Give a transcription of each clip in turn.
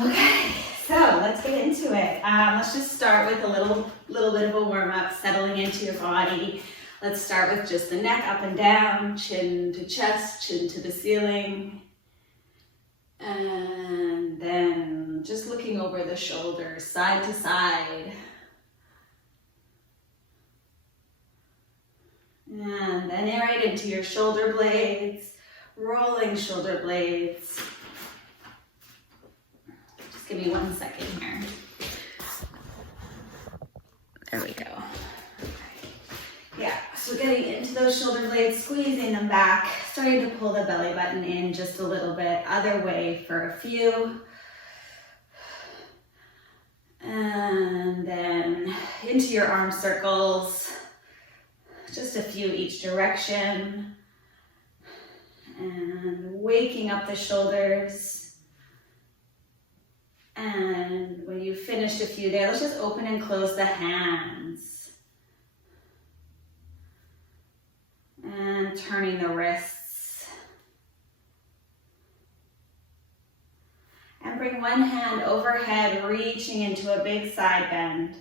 Okay, so let's get into it. Let's just start with a little bit of a warm-up, settling into your body. Let's start with just the neck up and down, chin to chest, chin to the ceiling. And then just looking over the shoulders, side to side. And then right into your shoulder blades, rolling shoulder blades. Just give me 1 second here. There we go. Yeah, so getting into those shoulder blades, squeezing them back, starting to pull the belly button in just a little bit, other way for a few. And then into your arm circles, just a few each direction. And waking up the shoulders. And when you finish a few there, let's just open and close the hands. And turning the wrists. And bring one hand overhead, reaching into a big side bend.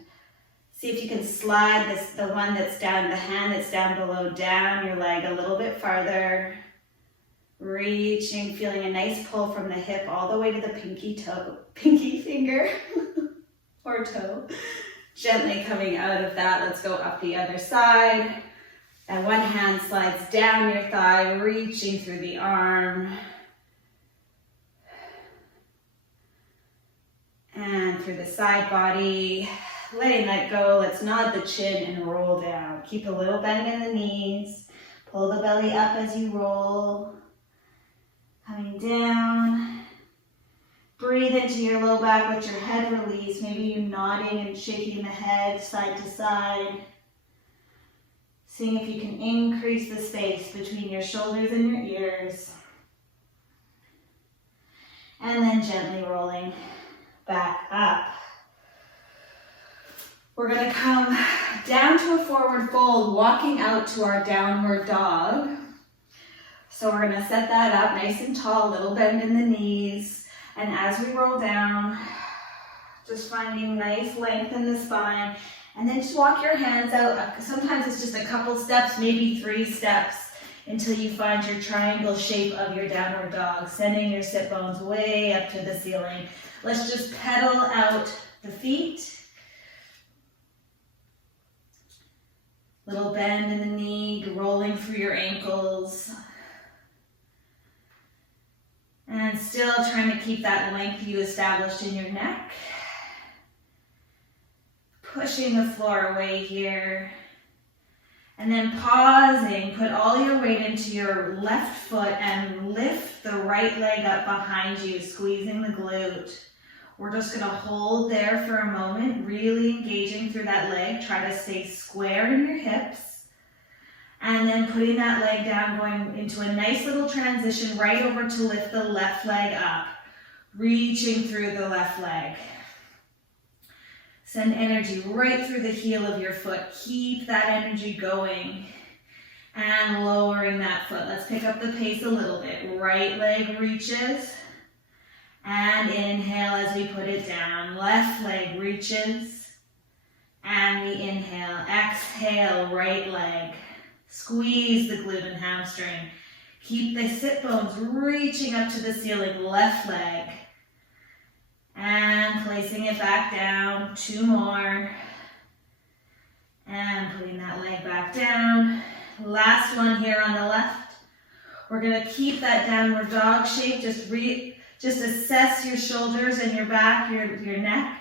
See if you can slide the one that's down, the hand that's down below, down your leg a little bit farther. Reaching, feeling a nice pull from the hip all the way to the pinky finger or toe. Gently coming out of that, let's go up the other side. And one hand slides down your thigh, reaching through the arm. And through the side body, letting that go. Let's nod the chin and roll down. Keep a little bend in the knees. Pull the belly up as you roll. Coming down. Breathe into your low back, let your head release. Maybe you nodding and shaking the head side to side. Seeing if you can increase the space between your shoulders and your ears. And then gently rolling back up. We're going to come down to a forward fold, walking out to our downward dog. So we're going to set that up nice and tall, little bend in the knees. And as we roll down, just finding nice length in the spine. And then just walk your hands out. Sometimes it's just a couple steps, maybe 3 steps, until you find your triangle shape of your downward dog, sending your sit bones way up to the ceiling. Let's just pedal out the feet. Little bend in the knee, rolling through your ankles. And still trying to keep that length you established in your neck. Pushing the floor away here. And then pausing, put all your weight into your left foot and lift the right leg up behind you, squeezing the glute. We're just gonna hold there for a moment, really engaging through that leg. Try to stay square in your hips. And then putting that leg down, going into a nice little transition right over to lift the left leg up, reaching through the left leg. Send energy right through the heel of your foot. Keep that energy going and lowering that foot. Let's pick up the pace a little bit. Right leg reaches and inhale as we put it down. Left leg reaches and we inhale. Exhale, right leg. Squeeze the glute and hamstring. Keep the sit bones reaching up to the ceiling. Left leg. And placing it back down, 2 more. And putting that leg back down. Last one here on the left. We're gonna keep that downward dog shape. Just assess your shoulders and your back, your neck.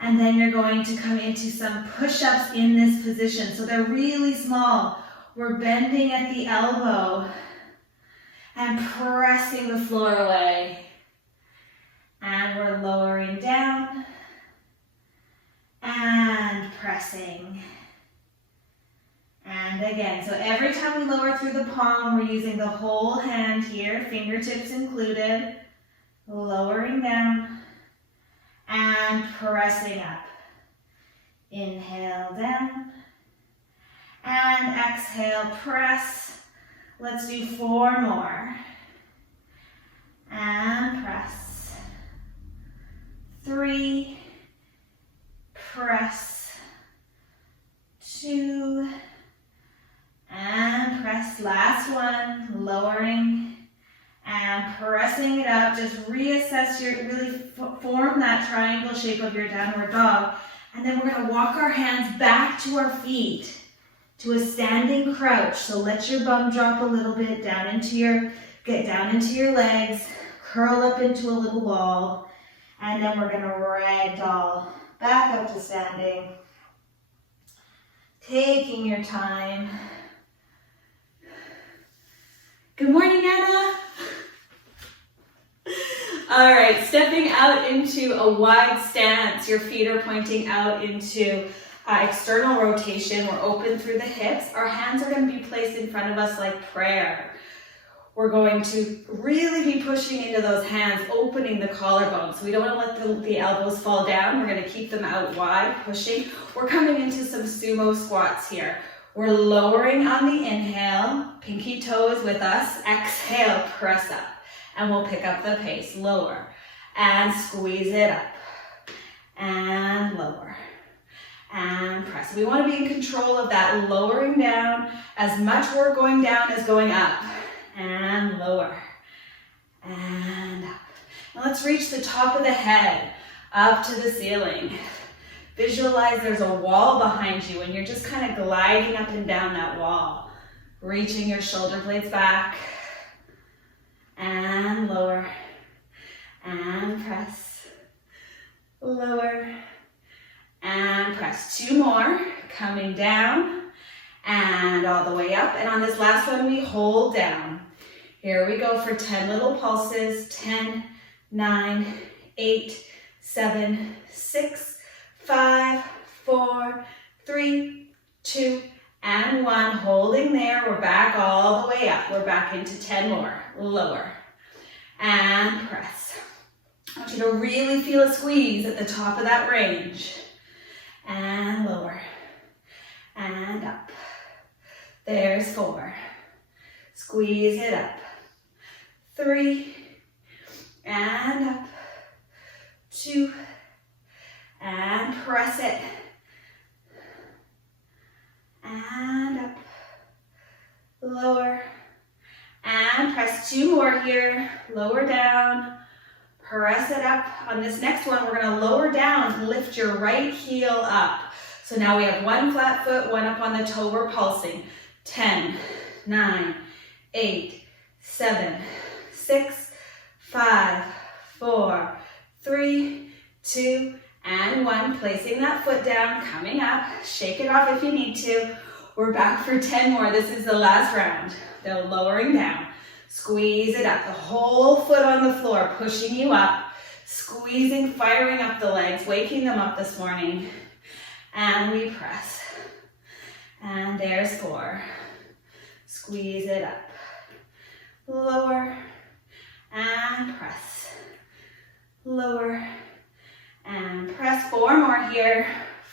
And then you're going to come into some push-ups in this position. So they're really small. We're bending at the elbow and pressing the floor away. And we're lowering down and pressing. And again, so every time we lower through the palm, we're using the whole hand here, fingertips included, lowering down and pressing up. Inhale down and exhale, press. Let's do 4 more. And press. 3, press, 2, and press. Last one, lowering and pressing it up. Just reassess really form that triangle shape of your downward dog. And then we're going to walk our hands back to our feet to a standing crouch. So let your bum drop a little bit get down into your legs, curl up into a little ball, and then we're going to ragdoll back up to standing. Taking your time. Good morning, Anna. All right, stepping out into a wide stance. Your feet are pointing out into external rotation. We're open through the hips. Our hands are going to be placed in front of us like prayer. We're going to really be pushing into those hands, opening the collarbone. So we don't want to let the elbows fall down. We're going to keep them out wide, pushing. We're coming into some sumo squats here. We're lowering on the inhale, pinky toe is with us. Exhale, press up. And we'll pick up the pace, lower. And squeeze it up. And lower. And press. We want to be in control of that, lowering down. As much work going down as going up. And lower. And up. Now let's reach the top of the head, up to the ceiling. Visualize there's a wall behind you and you're just kind of gliding up and down that wall. Reaching your shoulder blades back. And lower. And press. Lower. And press. 2 more. Coming down. And all the way up. And on this last one, we hold down. Here we go for 10 little pulses. 10, 9, 8, 7, 6, 5, 4, 3, 2, and 1. Holding there. We're back all the way up. We're back into 10 more. Lower. And press. I want you to really feel a squeeze at the top of that range. And lower. And up. There's 4. Squeeze it up. 3. And up. 2. And press it. And up. Lower. And press 2 more here. Lower down. Press it up. On this next one, we're going to lower down. Lift your right heel up. So now we have 1 flat foot, 1 up on the toe. We're pulsing. 10, 9, 8, 7, 6, 5, 4, 3, 2, and 1. Placing that foot down, coming up. Shake it off if you need to. We're back for 10 more. This is the last round. They're lowering down. Squeeze it up. The whole foot on the floor, pushing you up. Squeezing, firing up the legs, waking them up this morning. And we press. And there's 4. Squeeze it up. Lower. And press. Lower. And press. 4 more here.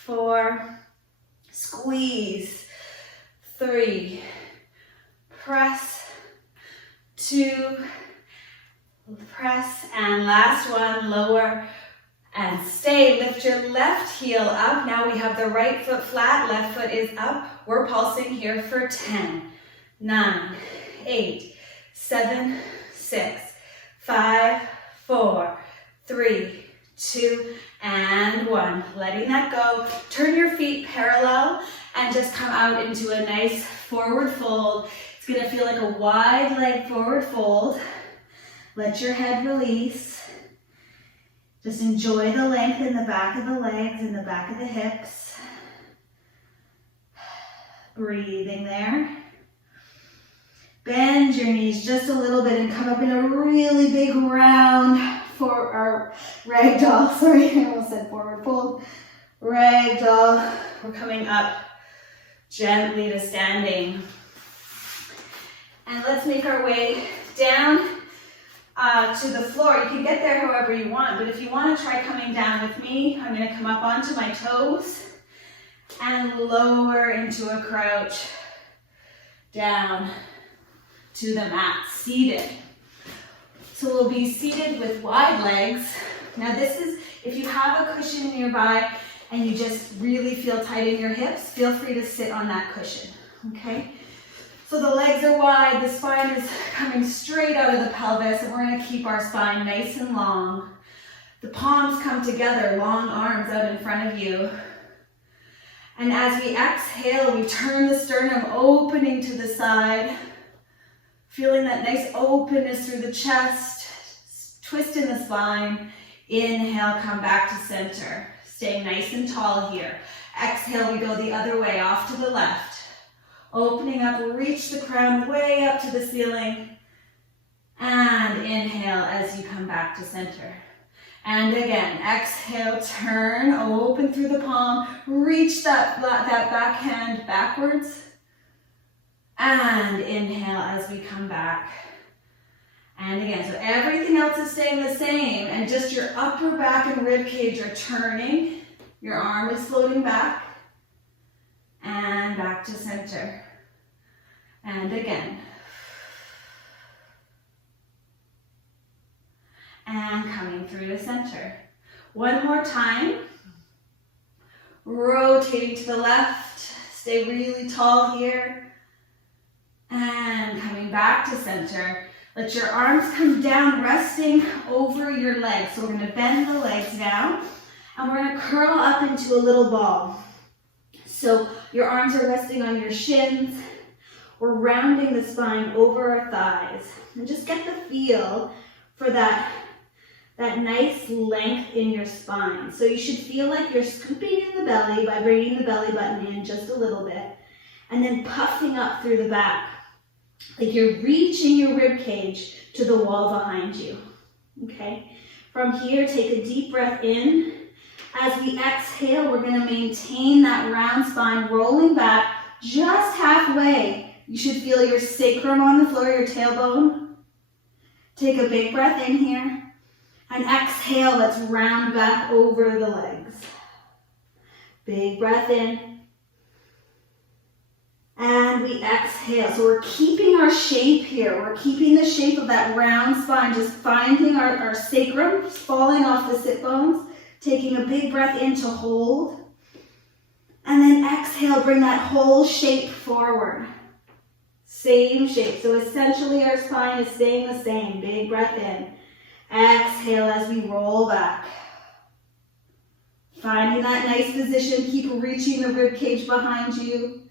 4. Squeeze. 3. Press. 2. Press. And last one. Lower. And stay. Lift your left heel up. Now we have the right foot flat. Left foot is up. We're pulsing here for 10, 9, 8, 7, 6, 5, 4, 3, 2, and 1. Letting that go. Turn your feet parallel and just come out into a nice forward fold. It's going to feel like a wide leg forward fold. Let your head release. Just enjoy the length in the back of the legs and the back of the hips. Breathing there. Bend your knees just a little bit and come up in a really big round for our ragdoll. Sorry, I almost said forward fold. Ragdoll. We're coming up gently to standing. And let's make our way down to the floor. You can get there however you want, but if you want to try coming down with me, I'm going to come up onto my toes and lower into a crouch down to the mat, seated. So we'll be seated with wide legs, Now this is, if you have a cushion nearby and you just really feel tight in your hips, feel free to sit on that cushion, okay? So the legs are wide, the spine is coming straight out of the pelvis, and we're gonna keep our spine nice and long. The palms come together, long arms out in front of you. And as we exhale, we turn the sternum opening to the side, feeling that nice openness through the chest, twist in the spine. Inhale, come back to center. Stay nice and tall here. Exhale, we go the other way, off to the left. Opening up, reach the crown way up to the ceiling. And inhale as you come back to center. And again, exhale, turn, open through the palm, reach that back hand backwards. And inhale as we come back. And again, so everything else is staying the same, and just your upper back and rib cage are turning. Your arm is floating back. And back to center. And again. And coming through to center. One more time. Rotating to the left. Stay really tall here. And coming back to center. Let your arms come down, resting over your legs. So we're going to bend the legs down. And we're going to curl up into a little ball. So your arms are resting on your shins. We're rounding the spine over our thighs. And just get the feel for that nice length in your spine. So you should feel like you're scooping in the belly by bringing the belly button in just a little bit. And then puffing up through the back. Like you're reaching your rib cage to the wall behind you. Okay? From here, take a deep breath in. As we exhale, we're going to maintain that round spine, rolling back just halfway. You should feel your sacrum on the floor, your tailbone. Take a big breath in here. And exhale, let's round back over the legs. Big breath in. And we exhale. So we're keeping our shape here. We're keeping the shape of that round spine, just finding our sacrum, falling off the sit bones. Taking a big breath in to hold. And then exhale, bring that whole shape forward. Same shape. So essentially our spine is staying the same. Big breath in. Exhale as we roll back. Finding that nice position. Keep reaching the rib cage behind you.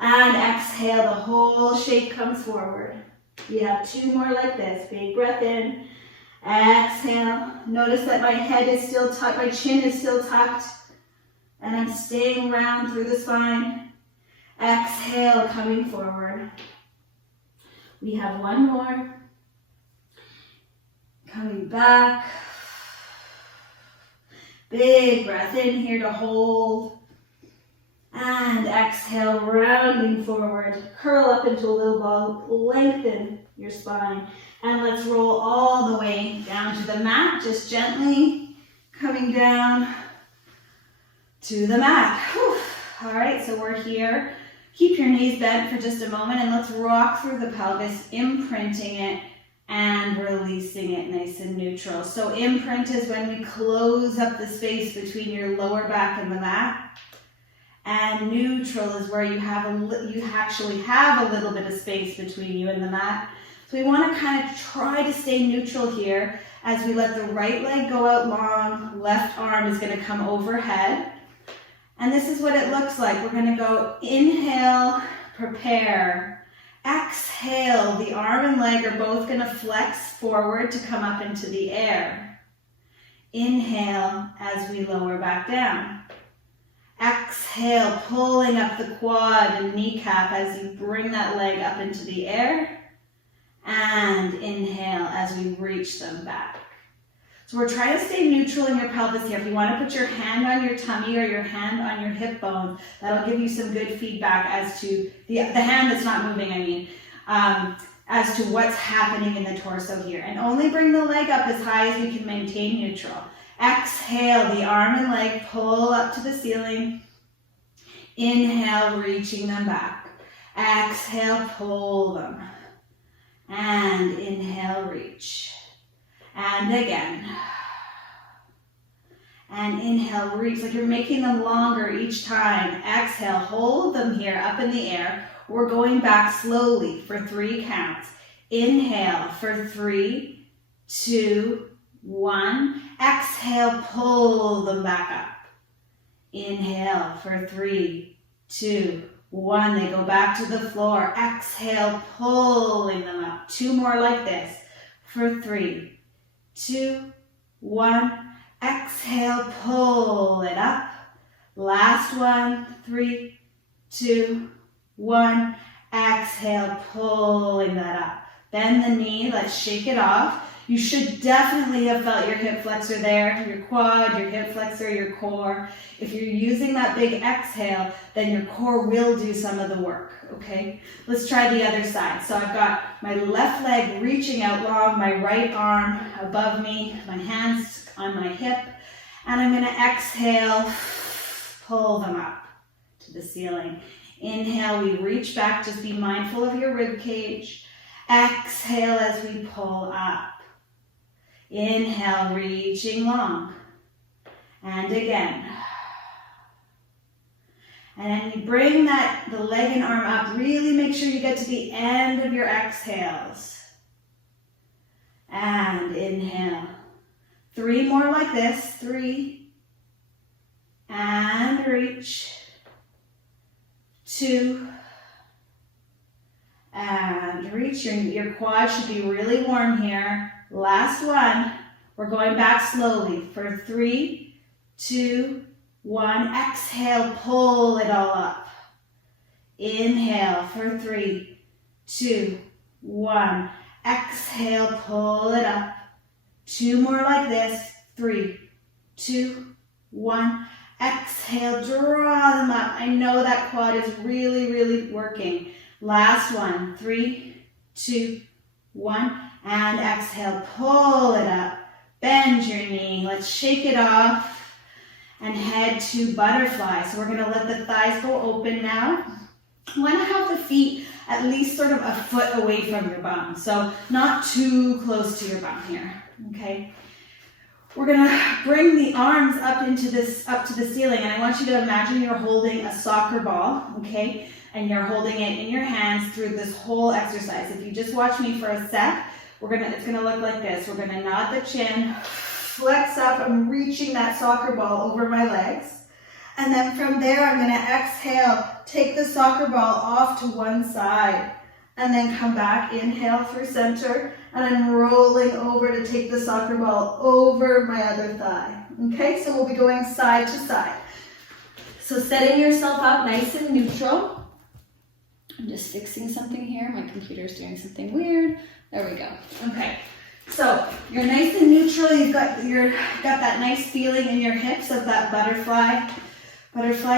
And exhale, the whole shape comes forward. We have two more like this. Big breath in. Exhale. Notice that my head is still tucked, my chin is still tucked. And I'm staying round through the spine. Exhale, coming forward. We have one more. Coming back. Big breath in here to hold. And exhale, rounding forward. Curl up into a little ball. Lengthen your spine. And let's roll all the way down to the mat. Just gently coming down to the mat. Whew. All right, so we're here. Keep your knees bent for just a moment and let's rock through the pelvis, imprinting it and releasing it nice and neutral. So imprint is when we close up the space between your lower back and the mat. And neutral is where you actually have a little bit of space between you and the mat. So we want to kind of try to stay neutral here as we let the right leg go out long, left arm is going to come overhead. And this is what it looks like. We're going to go inhale, prepare. Exhale, the arm and leg are both going to flex forward to come up into the air. Inhale as we lower back down. Exhale, pulling up the quad and kneecap as you bring that leg up into the air. And inhale as we reach them back. So we're trying to stay neutral in your pelvis here. If you want to put your hand on your tummy or your hand on your hip bone, that'll give you some good feedback as to the hand that's not moving, as to what's happening in the torso here. And only bring the leg up as high as we can maintain neutral. Exhale, the arm and leg pull up to the ceiling. Inhale, reaching them back. Exhale, pull them. And inhale, reach. And again. And inhale, reach, like you're making them longer each time. Exhale, hold them here up in the air. We're going back slowly for 3 counts. Inhale for 3, 2, 1. Exhale, pull them back up. Inhale for 3, 2, 1. They go back to the floor. Exhale, pulling them up. 2 more like this. For 3, 2, 1. Exhale, pull it up. Last one. 3, 2, 1. Exhale, pulling that up. Bend the knee. Let's shake it off. You should definitely have felt your hip flexor there, your quad, your hip flexor, your core. If you're using that big exhale, then your core will do some of the work, okay? Let's try the other side. So I've got my left leg reaching out long, my right arm above me, my hands on my hip, and I'm gonna exhale, pull them up to the ceiling. Inhale, we reach back, just be mindful of your rib cage. Exhale as we pull up. Inhale, reaching long. And again. And then you bring the leg and arm up. Really make sure you get to the end of your exhales. And inhale. 3 more like this. 3. And reach. 2. And reach. Your quad should be really warm here. Last one. We're going back slowly for 3, 2, 1. Exhale, pull it all up. Inhale for 3, 2, 1. Exhale, pull it up. 2 more like this. 3, 2, 1. Exhale, draw them up. I know that quad is really, really working. Last one. 3, 2, 1. And exhale, pull it up. Bend your knee. Let's shake it off and head to butterfly. So we're going to let the thighs go open now. You want to have the feet at least sort of a foot away from your bum. So not too close to your bum here, okay? We're going to bring the arms up to the ceiling, and I want you to imagine you're holding a soccer ball, okay? And you're holding it in your hands through this whole exercise. If you just watch me for a sec, it's gonna look like this. We're gonna nod the chin, flex up. I'm reaching that soccer ball over my legs. And then from there, I'm gonna exhale, take the soccer ball off to one side, and then come back, inhale through center, and I'm rolling over to take the soccer ball over my other thigh. Okay, so we'll be going side to side. So setting yourself up nice and neutral. I'm just fixing something here. My computer's doing something weird. There we go. Okay. So you're nice and neutral. You've got that nice feeling in your hips of that butterfly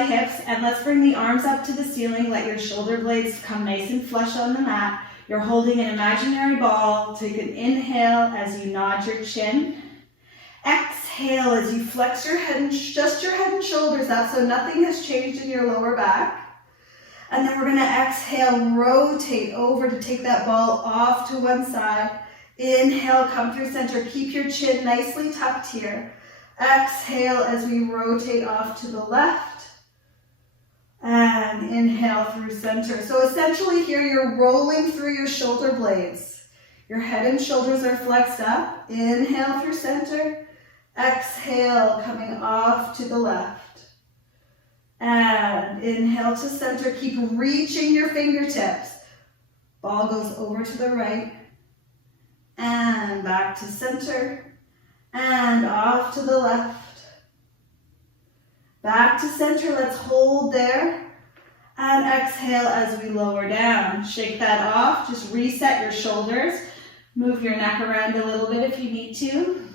hips. And let's bring the arms up to the ceiling. Let your shoulder blades come nice and flush on the mat. You're holding an imaginary ball. Take an inhale as you nod your chin. Exhale as you flex your head and just your head and shoulders up so nothing has changed in your lower back. And then we're going to exhale, rotate over to take that ball off to one side. Inhale, come through center. Keep your chin nicely tucked here. Exhale as we rotate off to the left. And inhale through center. So essentially here you're rolling through your shoulder blades. Your head and shoulders are flexed up. Inhale through center. Exhale, coming off to the left. And inhale to center. Keep reaching your fingertips. Ball goes over to the right. And back to center. And off to the left. Back to center. Let's hold there. And exhale as we lower down. Shake that off. Just reset your shoulders. Move your neck around a little bit if you need to.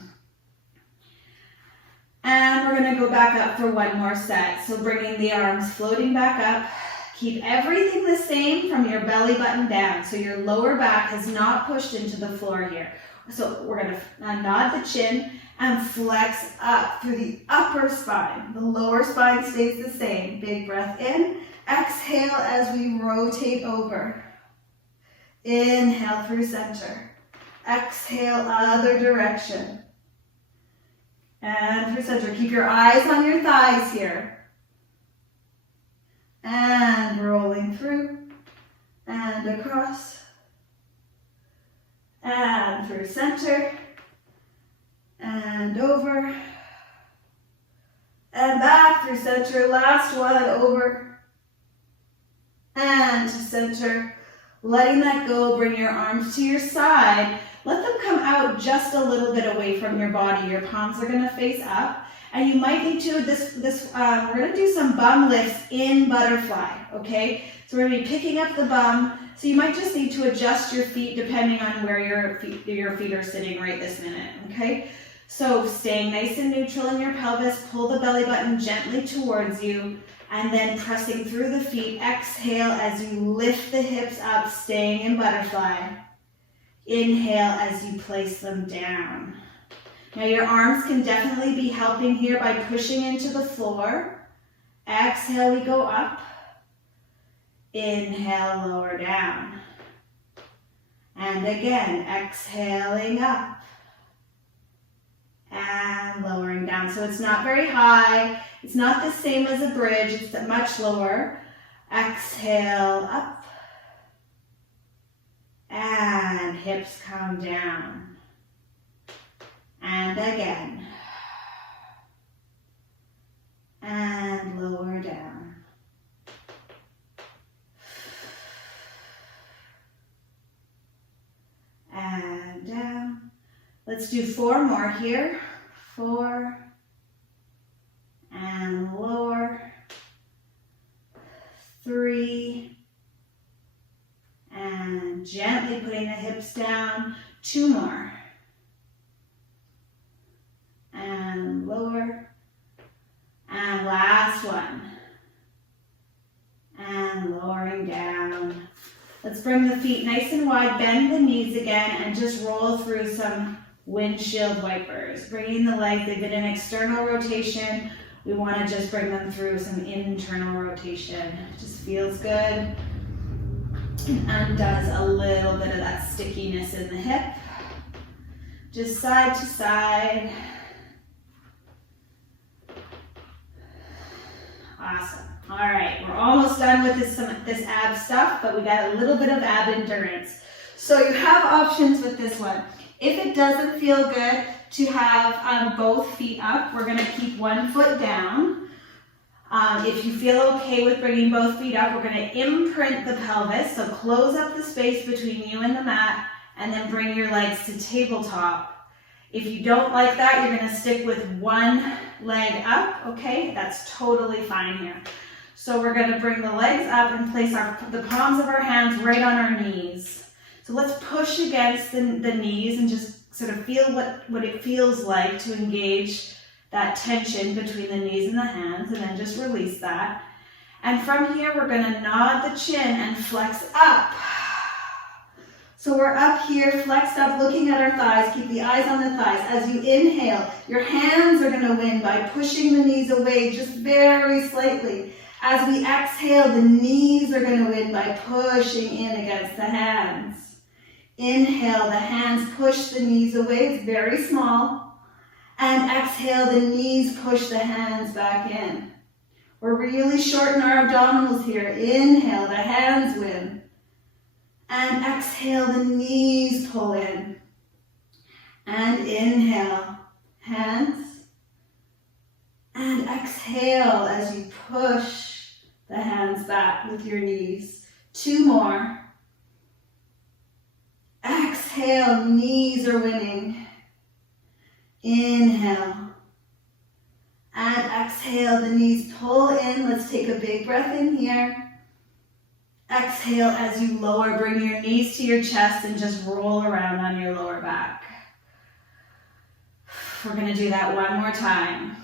And we're going to go back up for one more set. So bringing the arms floating back up. Keep everything the same from your belly button down. So your lower back has not pushed into the floor here. So we're going to nod the chin and flex up through the upper spine. The lower spine stays the same. Big breath in. Exhale as we rotate over. Inhale through center. Exhale other direction. And through center. Keep your eyes on your thighs here. And rolling through. And across. And through center. And over. And back through center. Last one, over. And to center. Letting that go, bring your arms to your side. Let them come out just a little bit away from your body. Your palms are gonna face up. And you might need to, we're gonna do some bum lifts in butterfly, okay? So we're gonna be picking up the bum. So you might just need to adjust your feet depending on where your feet are sitting right this minute, okay? So staying nice and neutral in your pelvis, pull the belly button gently towards you, and then pressing through the feet. Exhale as you lift the hips up, staying in butterfly. Inhale as you place them down. Now your arms can definitely be helping here by pushing into the floor. Exhale, we go up. Inhale, lower down. And again, exhaling up. And lowering down. So it's not very high. It's not the same as a bridge. It's much lower. Exhale, up. And hips come down. And again. And lower down. And down. Let's do 4 more here. 4. And lower. 3. And gently putting the hips down. 2 more. And lower. And last one. And lowering down. Let's bring the feet nice and wide. Bend the knees again and just roll through some windshield wipers. Bringing the legs, they've been in external rotation. We want to just bring them through some internal rotation. Just feels good. And undoes a little bit of that stickiness in the hip. Just side to side. Awesome. All right, we're almost done with this ab stuff, but we got a little bit of ab endurance. So you have options with this one. If it doesn't feel good to have both feet up, we're gonna keep one foot down. If you feel okay with bringing both feet up, we're gonna imprint the pelvis. So close up the space between you and the mat, and then bring your legs to tabletop. If you don't like that, you're gonna stick with one leg up, okay? That's totally fine here. So we're gonna bring the legs up and place the palms of our hands right on our knees. So let's push against the knees and just sort of feel what it feels like to engage that tension between the knees and the hands, and then just release that. And from here, we're gonna nod the chin and flex up. So we're up here, flexed up, looking at our thighs. Keep the eyes on the thighs. As you inhale, your hands are gonna win by pushing the knees away just very slightly. As we exhale, the knees are gonna win by pushing in against the hands. Inhale, the hands push the knees away. It's very small. And exhale, the knees push the hands back in. We're really shorten our abdominals here. Inhale, the hands win. And exhale, the knees pull in. And inhale, hands. And exhale as you push the hands back with your knees. 2 more. Exhale, knees are winning. Inhale. And exhale, the knees pull in. Let's take a big breath in here. Exhale as you lower, bring your knees to your chest and just roll around on your lower back. We're gonna do that one more time.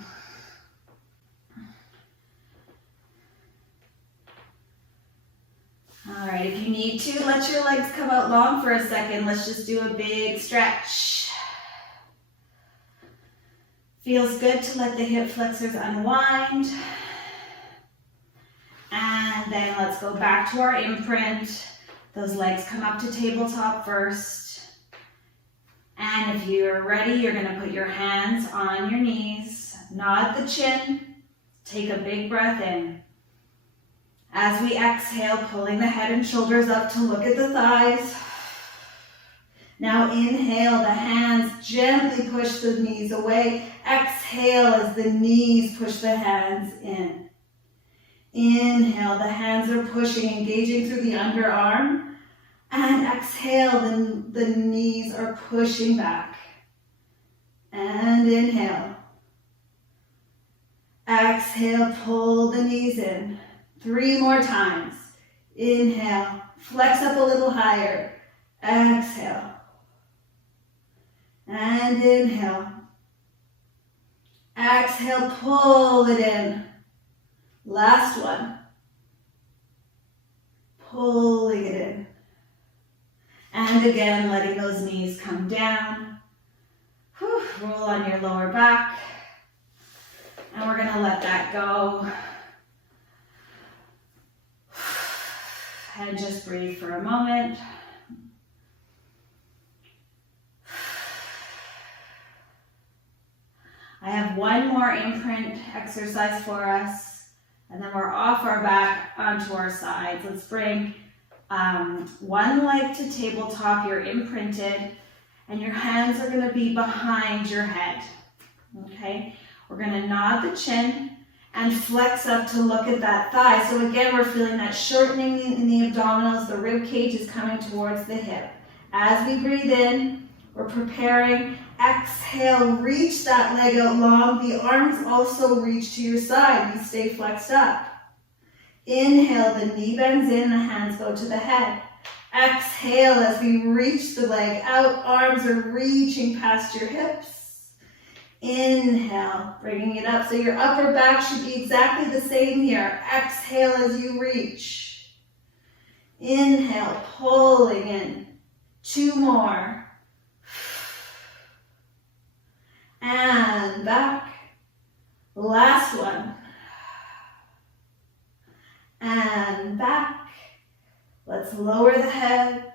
All right, if you need to, let your legs come out long for a second. Let's just do a big stretch. Feels good to let the hip flexors unwind. And then let's go back to our imprint. Those legs come up to tabletop first. And And if you're ready, you're going to put your hands on your knees, nod the chin, take a big breath in. As we exhale, pulling the head and shoulders up to look at the thighs. Now inhale, the hands gently push the knees away. Exhale as the knees push the hands in. Inhale, the hands are pushing, engaging through the underarm. And exhale, the knees are pushing back. And inhale. Exhale, pull the knees in. 3 more times. Inhale, flex up a little higher. Exhale. And inhale. Exhale, pull it in. Last one. Pulling it in. And again, letting those knees come down. Roll on your lower back. And we're going to let that go. And just breathe for a moment. I have one more imprint exercise for us, and then we're off our back onto our sides. Let's bring one leg to tabletop. You're imprinted, and your hands are going to be behind your head. Okay? We're going to nod the chin and flex up to look at that thigh. So again, we're feeling that shortening in the abdominals. The rib cage is coming towards the hip. As we breathe in, we're preparing. Exhale, reach that leg out long. The arms also reach to your side. You stay flexed up. Inhale, the knee bends in, the hands go to the head. Exhale as we reach the leg out. Arms are reaching past your hips. Inhale, bringing it up. So your upper back should be exactly the same here. Exhale as you reach. Inhale, pulling in. 2 more. And back. Last one. And back. Let's lower the head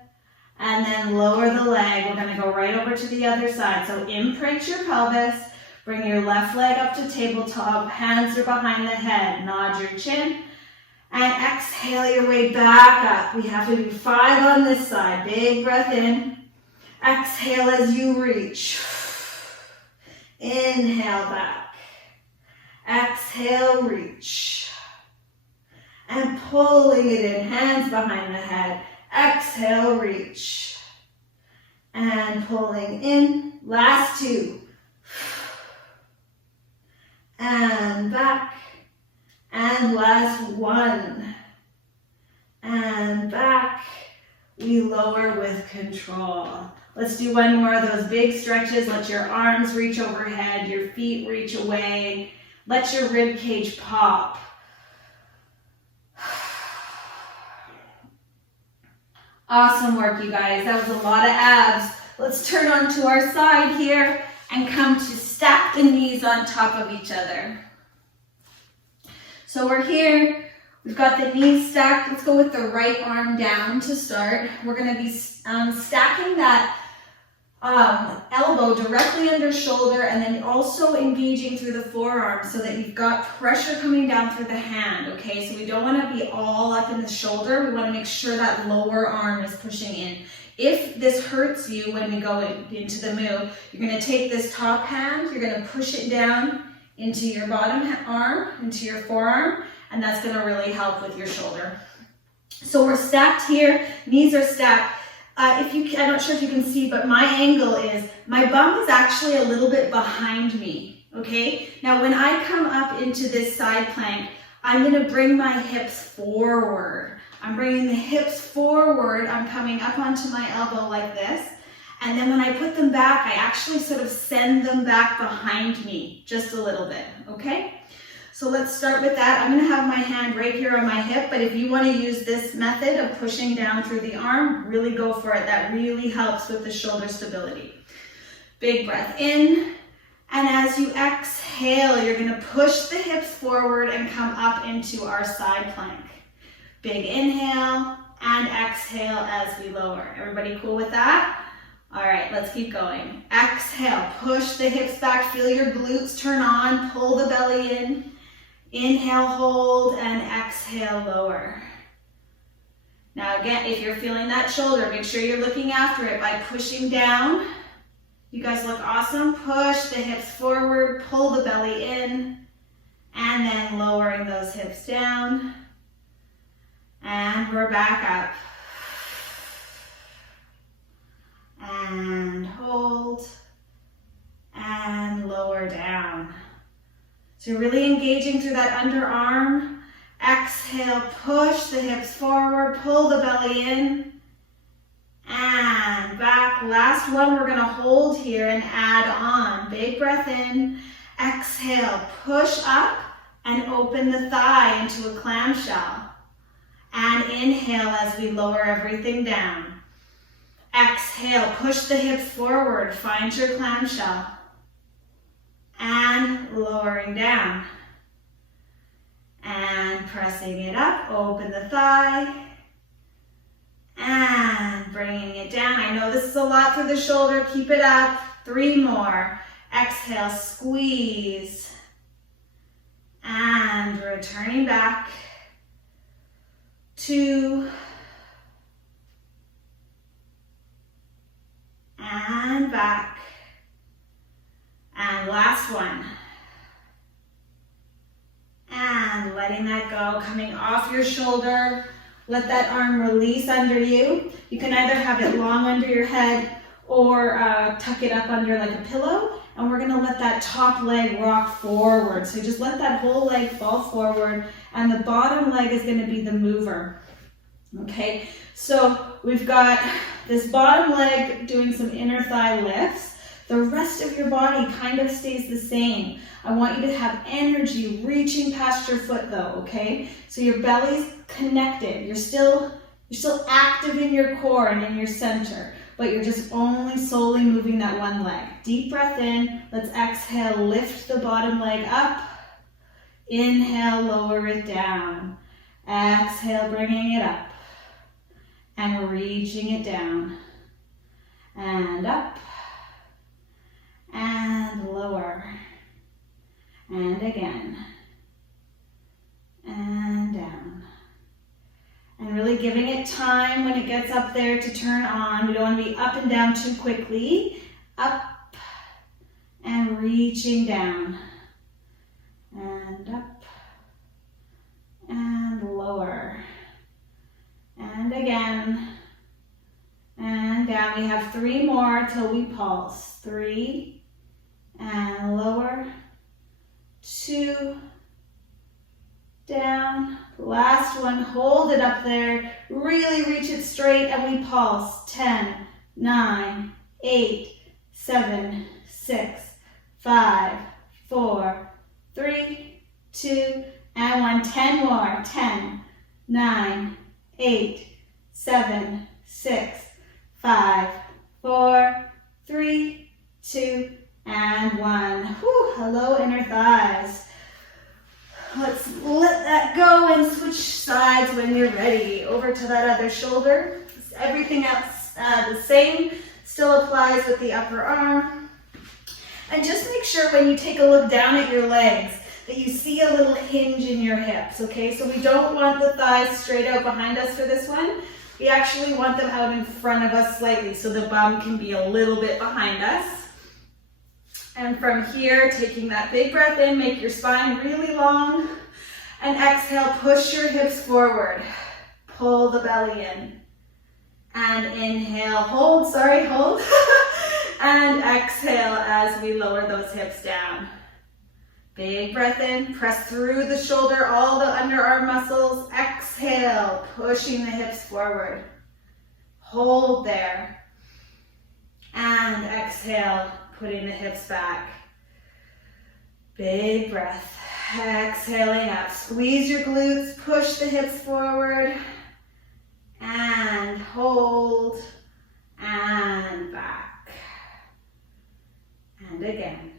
and then lower the leg. We're going to go right over to the other side. So imprint your pelvis. Bring your left leg up to tabletop. Hands are behind the head. Nod your chin. And exhale your way back up. We have to do 5 on this side. Big breath in. Exhale as you reach. Inhale back. Exhale, reach. And pulling it in, hands behind the head. Exhale, reach. And pulling in. Last 2. And back. And last 1. And back. We lower with control. Let's do one more of those big stretches. Let your arms reach overhead, your feet reach away. Let your rib cage pop. Awesome work, you guys. That was a lot of abs. Let's turn onto our side here and come to stack the knees on top of each other. So we're here. We've got the knees stacked. Let's go with the right arm down to start. We're going to be stacking that elbow directly under shoulder and then also engaging through the forearm so that you've got pressure coming down through the hand, okay? So we don't want to be all up in the shoulder. We want to make sure that lower arm is pushing in. If this hurts you when we go into the move, you're going to take this top hand, you're going to push it down into your bottom arm, into your forearm, and that's going to really help with your shoulder. So we're stacked here, knees are stacked. I'm not sure if you can see, but my angle is, my bum is actually a little bit behind me, okay? Now when I come up into this side plank, I'm going to bring my hips forward. I'm bringing the hips forward, I'm coming up onto my elbow like this, and then when I put them back, I actually sort of send them back behind me, just a little bit, okay? So let's start with that. I'm going to have my hand right here on my hip, but if you want to use this method of pushing down through the arm, really go for it. That really helps with the shoulder stability. Big breath in, and as you exhale, you're going to push the hips forward and come up into our side plank. Big inhale and exhale as we lower. Everybody cool with that? All right, let's keep going. Exhale, push the hips back, feel your glutes turn on, pull the belly in. Inhale, hold, and exhale, lower. Now again, if you're feeling that shoulder, make sure you're looking after it by pushing down. You guys look awesome. Push the hips forward, pull the belly in, and then lowering those hips down. And we're back up. And hold, and lower down. So you're really engaging through that underarm. Exhale, push the hips forward, pull the belly in, and back. Last one, we're gonna hold here and add on. Big breath in. Exhale, push up and open the thigh into a clamshell. And inhale as we lower everything down. Exhale, push the hips forward, find your clamshell. And lowering down. And pressing it up, open the thigh. And bringing it down. I know this is a lot for the shoulder, keep it up. 3 more. Exhale, squeeze. And returning back. 2. And back. And last one. And letting that go, coming off your shoulder. Let that arm release under you. You can either have it long under your head or tuck it up under like a pillow. And we're gonna let that top leg rock forward. So just let that whole leg fall forward, and the bottom leg is gonna be the mover. Okay, so we've got this bottom leg doing some inner thigh lifts. The rest of your body kind of stays the same. I want you to have energy reaching past your foot though, okay? So your belly's connected. You're still active in your core and in your center, but you're just only solely moving that one leg. Deep breath in. Let's exhale, lift the bottom leg up. Inhale, lower it down. Exhale, bringing it up. And reaching it down. And up. And lower. And again. And down. And really giving it time when it gets up there to turn on. We don't want to be up and down too quickly. Up and reaching down. And up and lower. And again. And down. We have 3 more till we pulse. 3 and lower. 2 down. Last one, hold it up there. Really reach it straight and we pulse. 10, 9, 8, 7, 6, 5, 4, 3, 2, and 1. 10 more. 10, 9, 8, 7, 6, 5, 4, 3, 2, and 1. Whew, hello inner thighs. Let's let that go and switch sides when you're ready. Over to that other shoulder. Everything else the same. Still applies with the upper arm. And just make sure when you take a look down at your legs that you see a little hinge in your hips, okay? So we don't want the thighs straight out behind us for this one. We actually want them out in front of us slightly so the bum can be a little bit behind us. And from here, taking that big breath in, make your spine really long. And exhale, push your hips forward. Pull the belly in. And inhale, hold. And exhale as we lower those hips down. Big breath in, press through the shoulder, all the underarm muscles. Exhale, pushing the hips forward. Hold there. And exhale, putting the hips back. Big breath. Exhaling up. Squeeze your glutes, push the hips forward. And hold. And back. And again.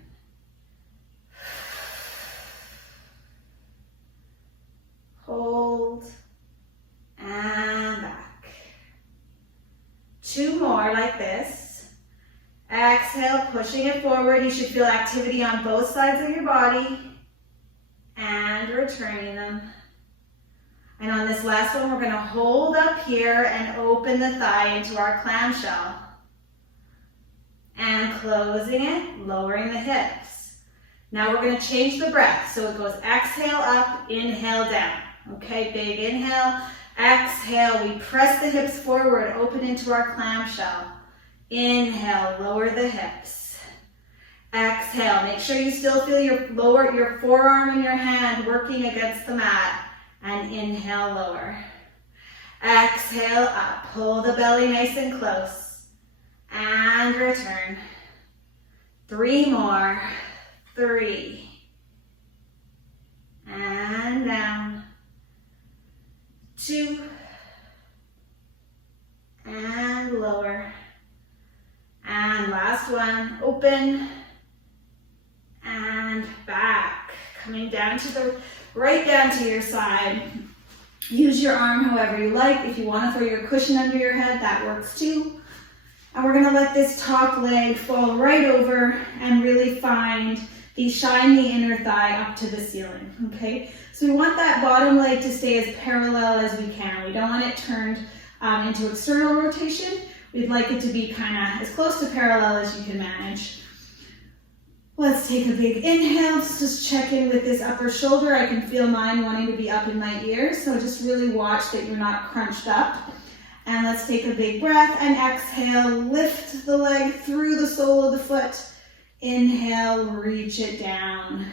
Hold. And back. 2 more like this. pushing it forward. You should feel activity on both sides of your body and returning them. And on this last one, we're going to hold up here and open the thigh into our clamshell. And closing it, lowering the hips. Now we're going to change the breath. So it goes exhale up, inhale down. Okay, big inhale, exhale. We press the hips forward, open into our clamshell. Inhale, lower the hips. Exhale, make sure you still feel your forearm and your hand working against the mat. And inhale, lower. Exhale up, pull the belly nice and close. And return. 3 more. 3. And down. 2. And lower. And last one, open. And back. Coming down to the right, down to your side. Use your arm however you like. If you want to throw your cushion under your head, that works too. And we're going to let this top leg fall right over and really shine the inner thigh up to the ceiling, okay? So we want that bottom leg to stay as parallel as we can. We don't want it turned into external rotation. We'd like it to be kind of as close to parallel as you can manage. Let's take a big inhale, just check in with this upper shoulder. I can feel mine wanting to be up in my ears, so just really watch that you're not crunched up. And let's take a big breath and exhale, lift the leg through the sole of the foot. Inhale, reach it down.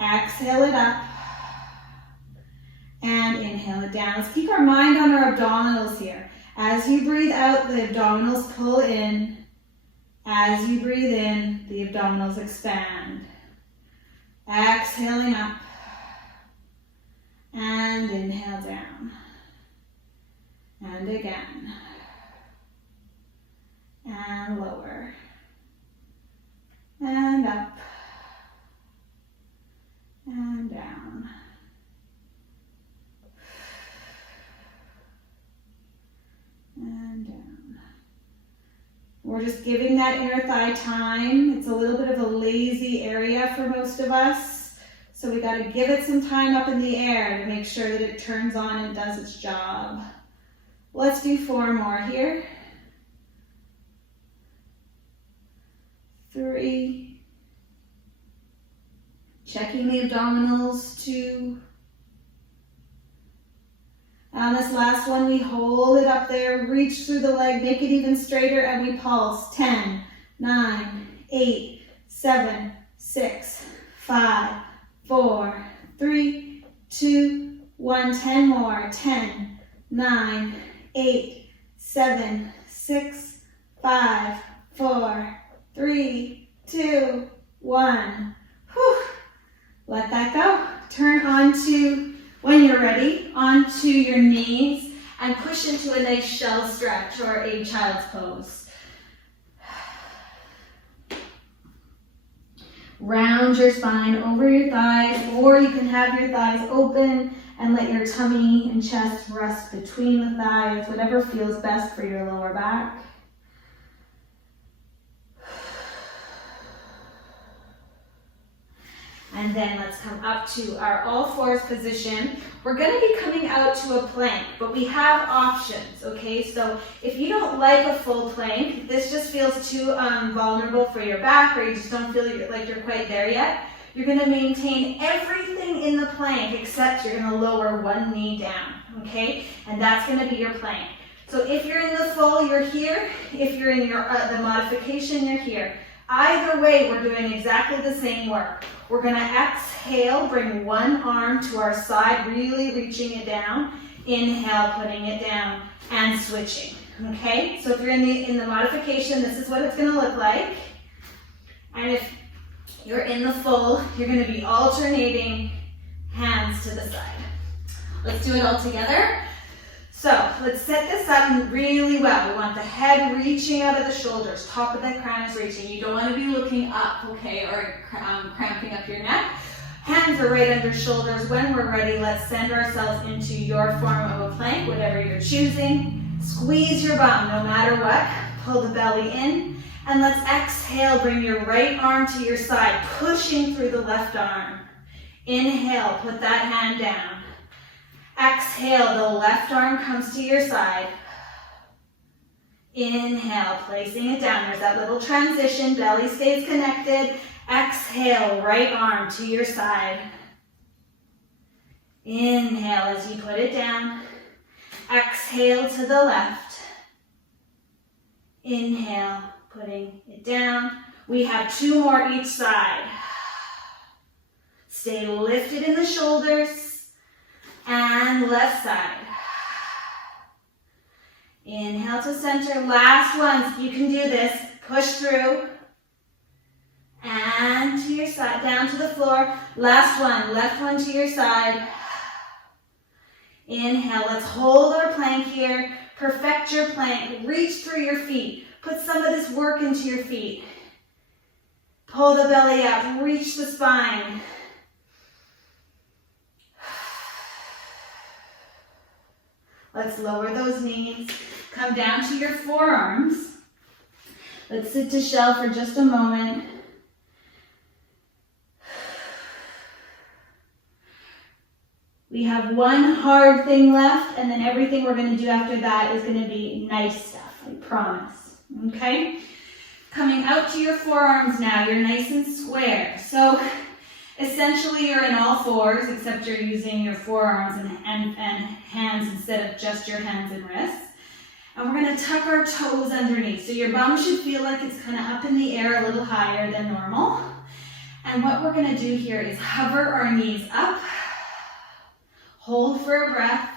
Exhale it up. And inhale it down. Let's keep our mind on our abdominals here. As you breathe out, the abdominals pull in. As you breathe in, the abdominals expand. Exhaling up. And inhale down. And again. And lower. And up. And down. And down. We're just giving that inner thigh time. It's a little bit of a lazy area for most of us. So we got to give it some time up in the air to make sure that it turns on and does its job. Let's do 4 more here. 3. Checking the abdominals. 2. On this last one, we hold it up there, reach through the leg, make it even straighter, and we pulse. 10, 9, 8, 7, 6, 5, 4, 3, 2, 1. 10 more. 10, 9, 8, 7, 6, 5, 4, 3, 2, 1. Whew. Let that go. Turn onto, when you're ready, onto your knees and push into a nice shell stretch or a child's pose. Round your spine over your thighs, or you can have your thighs open and let your tummy and chest rest between the thighs, whatever feels best for your lower back. And then let's come up to our all fours position. We're going to be coming out to a plank, but we have options, okay? So if you don't like a full plank, this just feels too vulnerable for your back, or you just don't feel like you're quite there yet, you're going to maintain everything in the plank except you're going to lower one knee down, okay? And that's going to be your plank. So if you're in the full, you're here. If you're in the modification, you're here. Either way, we're doing exactly the same work. We're going to exhale, bring one arm to our side, really reaching it down. Inhale, putting it down, and switching. Okay? So if you're in the modification, this is what it's going to look like. And if you're in the full, you're going to be alternating hands to the side. Let's do it all together. So let's set this up really well. We want the head reaching out of the shoulders, top of the crown is reaching. You don't want to be looking up, okay, or cramping up your neck. Hands are right under shoulders. When we're ready, let's send ourselves into your form of a plank, whatever you're choosing. Squeeze your bum no matter what. Pull the belly in And let's exhale, bring your right arm to your side, pushing through the left arm. Inhale, put that hand down. Exhale, the left arm comes to your side. Inhale, placing it down. There's that little transition, belly stays connected. Exhale, right arm to your side. Inhale as you put it down. Exhale to the left. Inhale, putting it down. We have 2 more each side. Stay lifted in the shoulders. And left side. Inhale to center. Last one. You can do this. Push through. And to your side, down to the floor. Last one. Left one to your side. Inhale. Let's hold our plank here. Perfect your plank. Reach through your feet. Put some of this work into your feet. Pull the belly up. Reach the spine. Let's lower those knees. Come down to your forearms. Let's sit to shell for just a moment. We have one hard thing left, and then everything we're going to do after that is going to be nice stuff, I promise. Okay? Coming out to your forearms now. You're nice and square. So essentially, you're in all fours, except you're using your forearms and hands instead of just your hands and wrists. And we're going to tuck our toes underneath. So your bum should feel like it's kind of up in the air a little higher than normal. And what we're going to do here is hover our knees up, hold for a breath,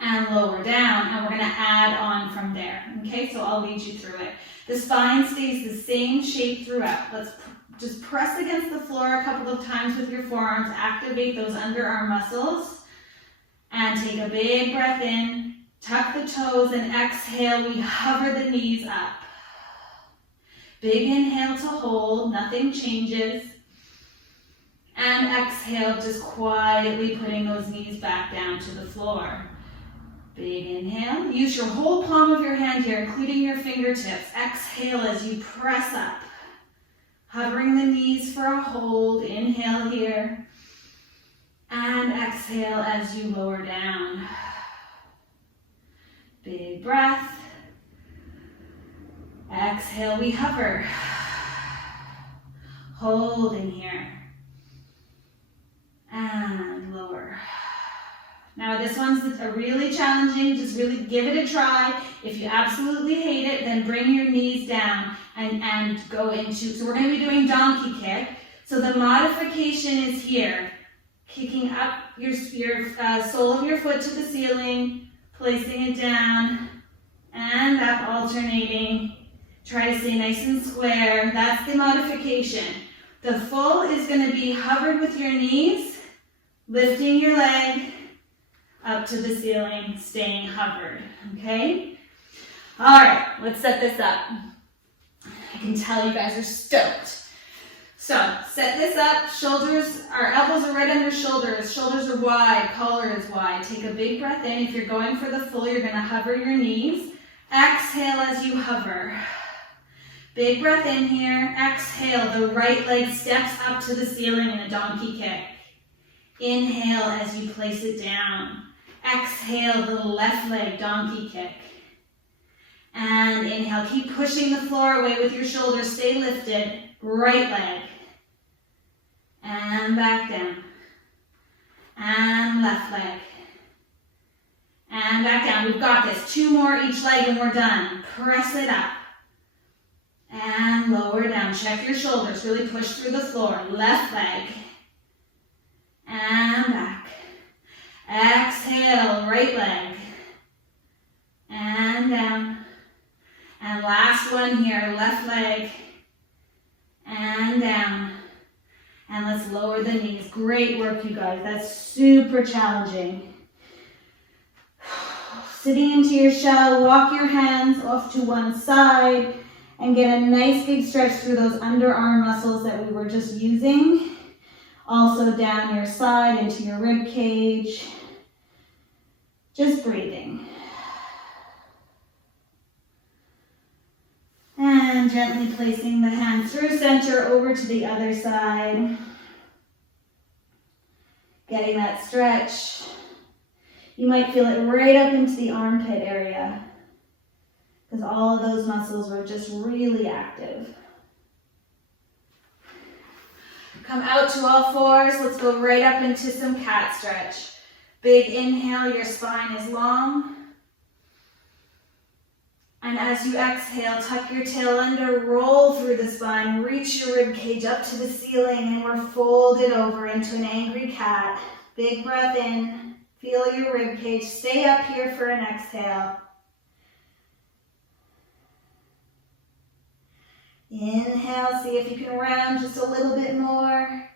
and lower down. And we're going to add on from there. Okay, so I'll lead you through it. The spine stays the same shape throughout. Let's just press against the floor a couple of times with your forearms. Activate those underarm muscles. And take a big breath in. Tuck the toes and exhale. We hover the knees up. Big inhale to hold. Nothing changes. And exhale, just quietly putting those knees back down to the floor. Big inhale. Use your whole palm of your hand here, including your fingertips. Exhale as you press up. Hovering the knees for a hold. Inhale here. And exhale as you lower down. Big breath. Exhale, we hover. Hold in here. And lower. Now this one's really challenging. Just really give it a try. If you absolutely hate it, then bring your knees down and go into, so we're going to be doing donkey kick. So the modification is here. Kicking up your sole of your foot to the ceiling, placing it down, and up, alternating. Try to stay nice and square. That's the modification. The full is going to be hovered with your knees, lifting your leg up to the ceiling, staying hovered. Okay? All right, let's set this up. I can tell you guys are stoked. So, set this up, shoulders, our elbows are right under shoulders are wide, collar is wide. Take a big breath in. If you're going for the full, you're gonna hover your knees. Exhale as you hover. Big breath in here. Exhale, the right leg steps up to the ceiling in a donkey kick. Inhale as you place it down. Exhale, the left leg donkey kick. And inhale, keep pushing the floor away with your shoulders, stay lifted. Right leg. And back down. And left leg. And back down. We've got this. 2 more each leg and we're done. Press it up. And lower down. Check your shoulders. Really push through the floor. Left leg. And back. Exhale, right leg. And down. And last one here. Left leg. And down. And let's lower the knees. Great work, you guys. That's super challenging. Sitting into your shell, walk your hands off to one side and get a nice big stretch through those underarm muscles that we were just using. Also down your side into your rib cage. Just breathing. And gently placing the hand through center over to the other side. Getting that stretch. You might feel it right up into the armpit area because all of those muscles were just really active. Come out to all fours. Let's go right up into some cat stretch. Big inhale, your spine is long. And as you exhale, tuck your tail under, roll through the spine, reach your rib cage up to the ceiling, and we're folded over into an angry cat. Big breath in, feel your rib cage. Stay up here for an exhale. Inhale, see if you can round just a little bit more.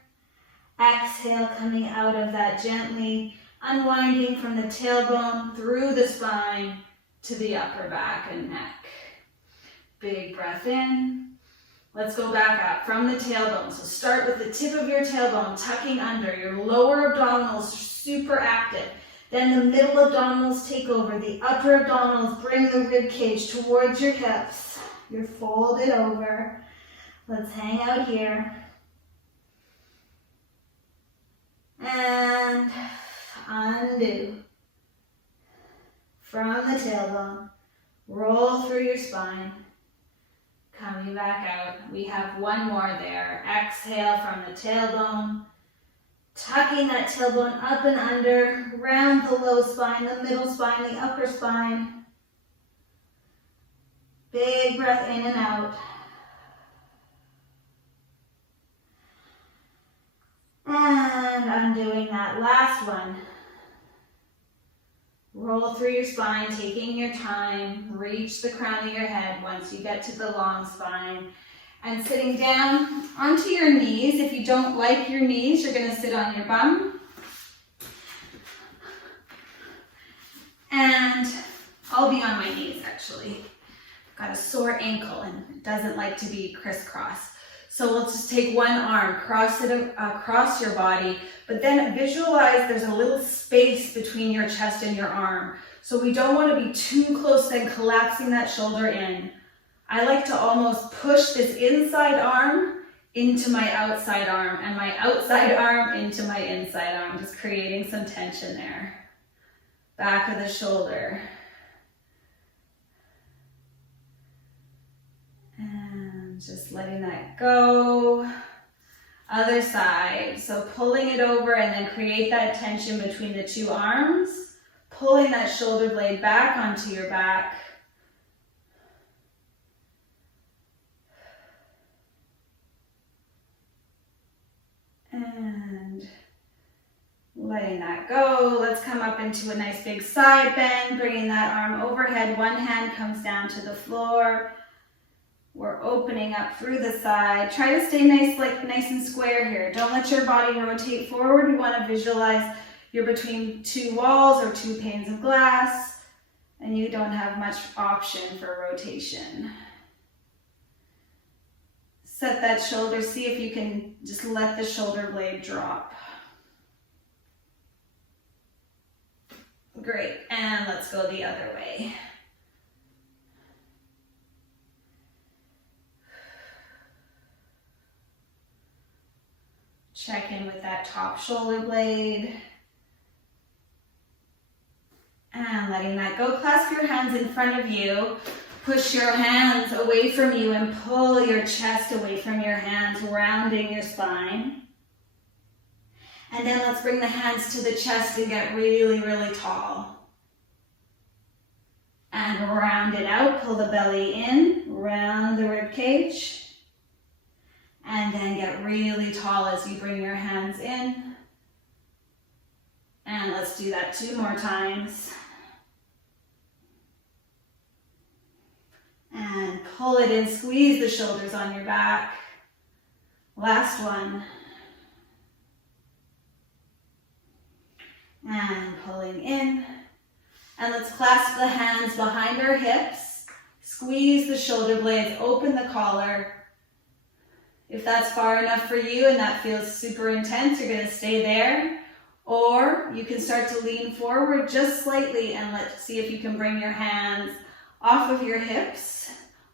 Exhale, coming out of that, gently unwinding from the tailbone through the spine to the upper back and neck. Big breath in. Let's go back up from the tailbone. So start with the tip of your tailbone, tucking under. Your lower abdominals are super active. Then the middle abdominals take over. The upper abdominals bring the rib cage towards your hips. You're folded over. Let's hang out here. And undo. From the tailbone, roll through your spine. Coming back out. We have one more there. Exhale from the tailbone. Tucking that tailbone up and under, round the low spine, the middle spine, the upper spine. Big breath in and out. And undoing that last one. Roll through your spine, taking your time. Reach the crown of your head once you get to the long spine. And sitting down onto your knees. If you don't like your knees, you're going to sit on your bum. And I'll be on my knees actually. Got a sore ankle and it doesn't like to be crisscross. So we'll just take one arm, cross it across your body, but then visualize there's a little space between your chest and your arm. So we don't want to be too close then collapsing that shoulder in. I like to almost push this inside arm into my outside arm and my outside arm into my inside arm, just creating some tension there. Back of the shoulder. Just letting that go. Other side. So pulling it over and then create that tension between the two arms. Pulling that shoulder blade back onto your back. And letting that go. Let's come up into a nice big side bend. Bringing that arm overhead. One hand comes down to the floor. We're opening up through the side. Try to stay nice and square here. Don't let your body rotate forward. We want to visualize you're between two walls or two panes of glass, and you don't have much option for rotation. Set that shoulder. See if you can just let the shoulder blade drop. Great. And let's go the other way. Check in with that top shoulder blade. And letting that go. Clasp your hands in front of you. Push your hands away from you and pull your chest away from your hands, rounding your spine. And then let's bring the hands to the chest and get really, really tall. And round it out. Pull the belly in, round the rib cage. And then get really tall as you bring your hands in. And let's do that 2 more times. And pull it in, squeeze the shoulders on your back. Last one. And pulling in. And let's clasp the hands behind our hips. Squeeze the shoulder blades, open the collar. If that's far enough for you and that feels super intense, you're going to stay there. Or you can start to lean forward just slightly and let's see if you can bring your hands off of your hips.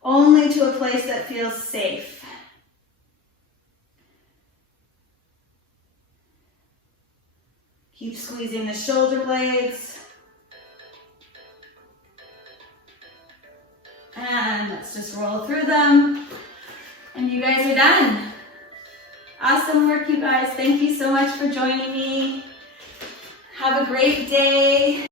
only to a place that feels safe. Keep squeezing the shoulder blades. And let's just roll through them. And you guys are done. Awesome work, you guys. Thank you so much for joining me. Have a great day.